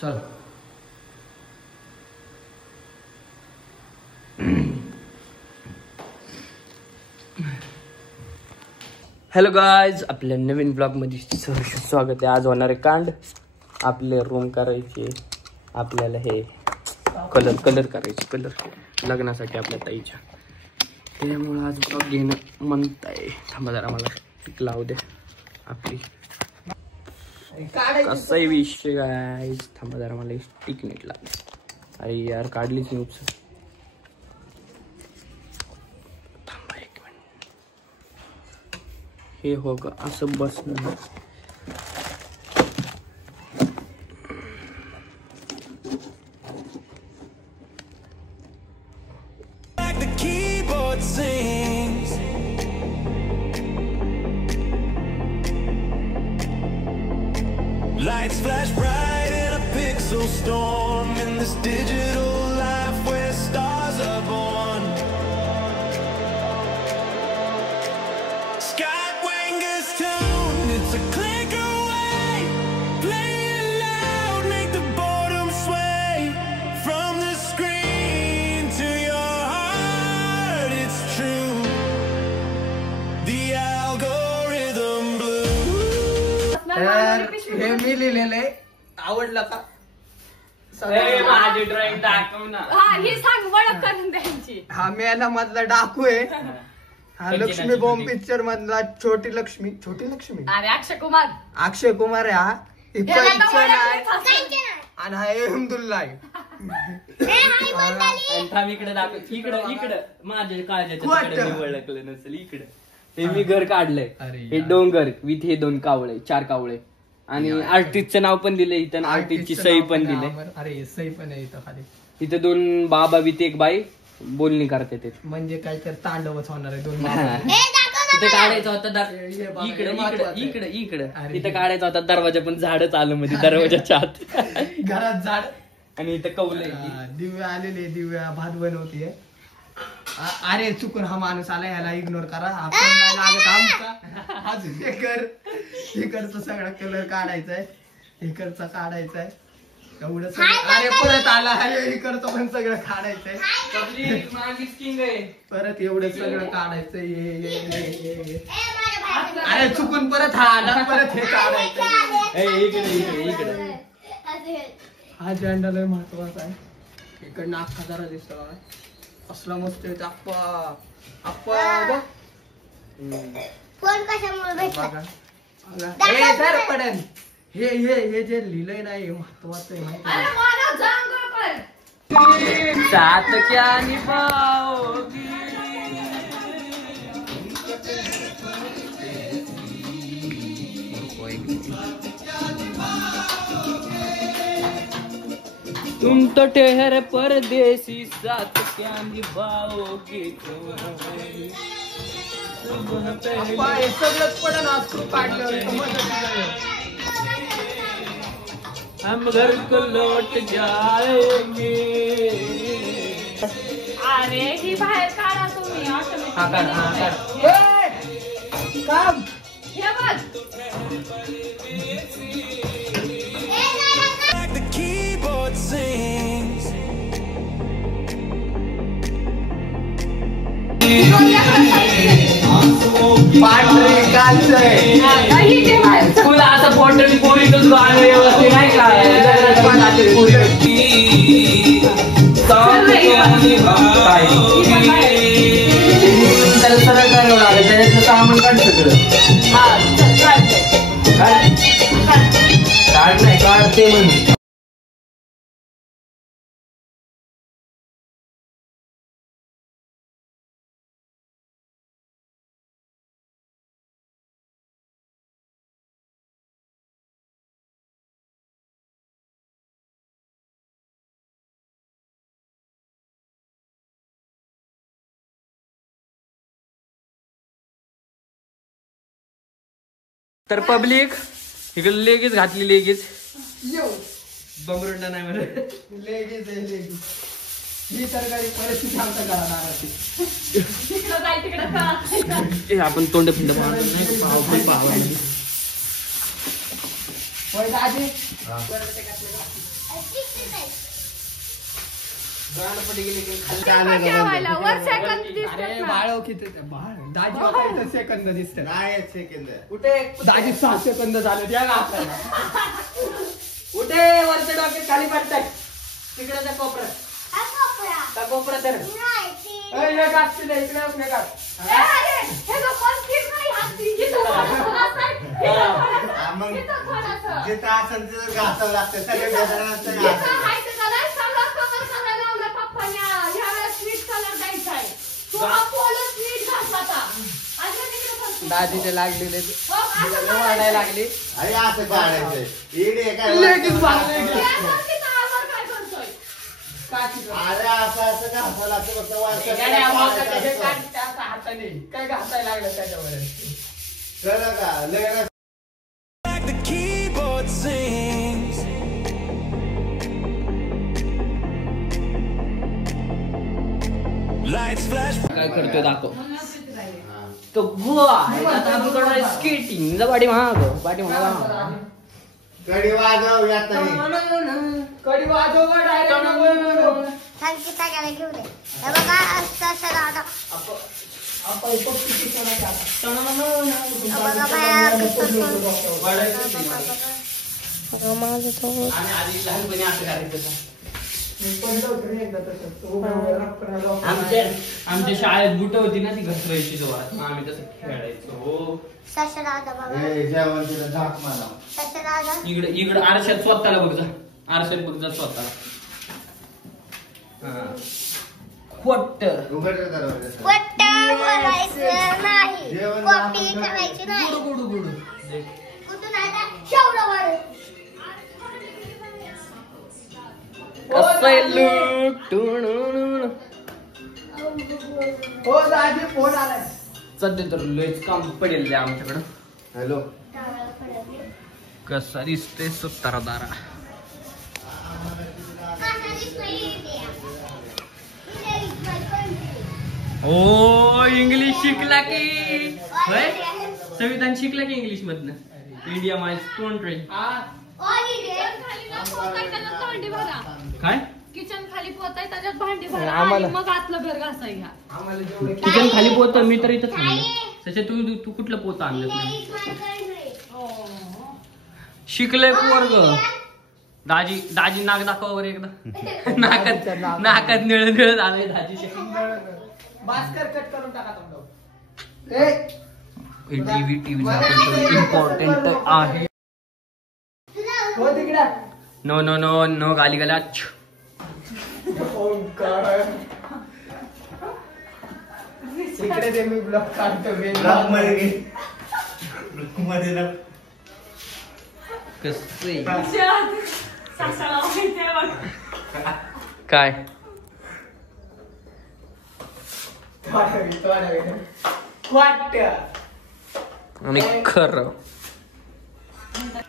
चल hello guys, आपल्या नवीन blog मध्ये सहर्ष स्वागत आहे. आज होणारे कांड आपले रूम करायचे, आपल्याला हे कलर करायचे, कलर लग्नासाठी आपल्या ताईच्या. त्यामुळे आज ब्लॉग घेणं म्हणताय. थांबा जरा मला लावू दे आपली कसाही विषय गाइज. थांबा जरा मला स्टिक नीट लागली. अरे यार काढलीच नाही उचल. हे हो ग असं बसणं. Lights flash bright in a pixel storm in this digital life where stars are born. Skywinger's tone, it's a click away. Play it loud, make the boredom sway. From the screen to your heart, it's true. The algorithm blue. हे मी लिहिलेले आवडलं का? माझी drawing दाखव ना. ही सांग ओळख करून द्यायची. हा मेला मधला डाकू आहे. हा लक्ष्मी बॉम्ब पिक्चर मधला छोटी लक्ष्मी. अरे अक्षय कुमार आहे हा. इतका पिक्चर आहे आणि हा अहमदुल्ला आहे. थांब इकडे दाखव. इकडे माझ्या काळजाच्या ओळखलं नसेल. इकडे हे मी घर काढलंय. हे डोंगर विथ हे 2 कावळे 4 कावळे आणि आर्टिस्टचं नाव पण दिलंय इथं. आर्टिस्टची सही पण दिले. अरे सही पण आहे इथं खाली. इथं 2 बाबा विथ एक बाई बोलणी करते ते. म्हणजे काय तर तांडवच होणार आहे. 2 इथं काढायचा होता इकडे इथं काढायचा होता दरवाजा, पण झाडच आलं मध्ये दरवाजाच्या आत. घरात झाड आणि इथं कौले दिव्या आलेले. दिव्या भात बनवतीये. अरे चुकून हा माणूस आला, याला इग्नोर करा. आपण नाही लागत आमचा. अजून इकडचा सगळा कलर काढायचाय, इकडचा काढायचाय एवढं सगळं. अरे परत आला इकडचं पण सगळं काढायचंय. परत एवढं सगळं काढायचंय. अरे चुकून परत हा आला, परत हे काढायचंय. इकडे हा झेंडा लय महत्वाचा आहे. इकडनं अख्खा जरा दिसतो असला मस्त येतो. पडेल. हे जे लिहिलंय ना हे महत्वाचं आहे माहिती आहे. साथ क्या निभाओगी. तुम तो ठहर परदेसी, साथ क्या निभाओगे हे सगळंच पडन आज तू काढल्यावर. हम घर को लौट जाएंगे. अरे ही बाहेर काढा तुम्ही. काम हे बघ. The keyboard sings. तुला आता पोटल पोरीतच गाणं व्यवस्थित नाही का. त्याला सरळ करावं लागेल. त्याच्यातलं सामान काढ सगळं. काढ नाही काढते म्हणून. तर पब्लिक इकडे लेगीच घातली. लेगीच बमरुंडा नाही म्हणत. लेगीच ही सरकारी परिस्थिती आमच्या घरात. आपण तोंड पिंड ठेवायला वर सेकंद दिसतात अरे ना. बाळ किती बाळ दाजी बघा सेकंद दिसत नाही सेकंद कुठे दाजी 6 सेकंद झाले द्या ना आपल्याला उठे वरच्या डोक्यात खाली पडताय तिकडे त्या कोपऱ्यात त्या कोपऱ्यात तर इकडे काढ इकडे काढ अरे, हे बघ, पण फिर नाही हात इथं थोडासा आहे, इथं थोडासा, हा, मग इथं थोडासा. जिथं असेल तिथं घासावं लागतं सगळे बेदाराचं इथं घासावं. आहे ते झालंय, सगळं कलर करायला लावलं पप्पांनी. ह्यावेळेस स्वीट कलर द्यायचा आहे. तो हा पोलो स्वीट घासाचा. आणि मग तिकडे बस. दाजीचे लागलेले हो, असं वाढायला लागली अरे असं काढायचं इडे काय लगेच बाहेर हे निघाली. बघ तिथं आवर काय करतोय. अरे असं घासावं लागतं फक्त वारसा हे काढ त्याच्या हाताने काय घासायला लागलं त्याच्यावर कळलं का लय Like the keyboard sings. Lights flash. काय करतोय दाखव तो गोवा आता आपण करणार स्केटिंग पाठी महाग कडी वाजव यात नाही कडी वाजव डायरेक्ट थांबकी टाकायला घेऊ दे. हे बघा असं राहतं. बघा बाया कसं माझं तो आणि आधी लहानपणी असं करायचं आमच्या शाळेत बुट होती ना ती घसरायची जोरात मग आम्ही तसं खेळायचो सशा राहतं बघा. ए, जेवण तिला झाक मला सशा राहतं. इकडे आरशात स्वतःला बघ जा आरशात बघ जा स्वतःला खोट उघड रे दरवाजा. वट्ट बोलायचं नाही. जेवण कॉपी दाखवून करायची नाही. गुडू गुडू कुठून आला? शेवडं वाढ. कसं लुक हो दाजी फोन आलाय सध्या तर लयच काम पडेल आमच्याकडं हॅलो कसा दिसते सुतारदारा ओ इंग्लिश शिकला की होय? संविधान शिकला की इंग्लिश मधनं इंडिया माय कंट्री किचन खाली ना पोत आहे, त्याच्यात भांडी भरा. काय किचन खाली पोत आहे, त्याच्यात भांडी भरा आम्हाला- आणि मग आतलं घर घासाय घ्या. आम्हाला जेवढे किचन खाली पोत मी तर इथं थांबलो त्याच्या तू कुठलं पोत आणलं नाही शिकलंय पोरग दाजी नाक दाखवा वर एकदा नाकात निळ निळ झालंय दाजी भास्कर कट करून टाका टीव्ही इम्पॉर्टंट आहे हो तिकडे नो नो नो नो गाली गला इकडे ते मी ब्लॉग काढतो ब्लॉक मध्ये घे. ब्लॉक मध्ये ना कसे सासरा माहितीये बघ. काय वाट आणि खरं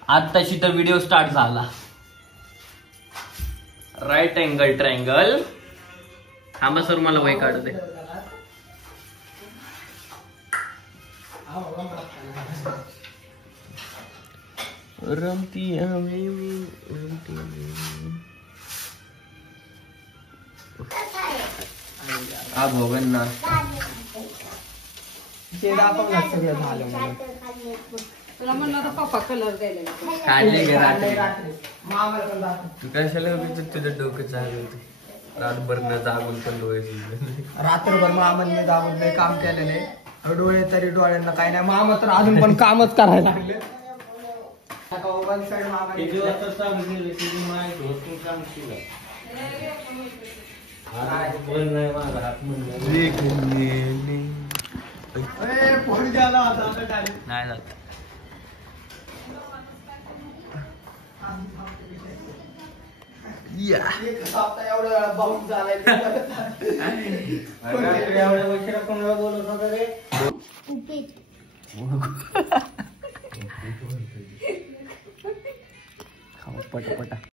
आताशी तर व्हिडिओ स्टार्ट झाला राईट अँगल ट्रायंगल थांबा सर मला वय काढू दे रमती हा भोगन ना ते दाखव ना सगळं झालं म्हणून तुला म्हणलं तर पप्पा कलर द्यायला. काढले गे काढलंय रात्री रात्री मामाला पण दाखव तू कशाला उगीच तुझं डोकं चालू होते रातभर न जागून पण डोळे रात्रभर मामांनी दाबून काम केलेले डोळे तरी डोळ्यांना काही नाही मामा तर अजून पण कामच करायला लागले वन साइड मामाने फोन द्यायला होता आता काय नाही जात एक हप्ता एवढा वेळा बाउन्स झालाय पटापटा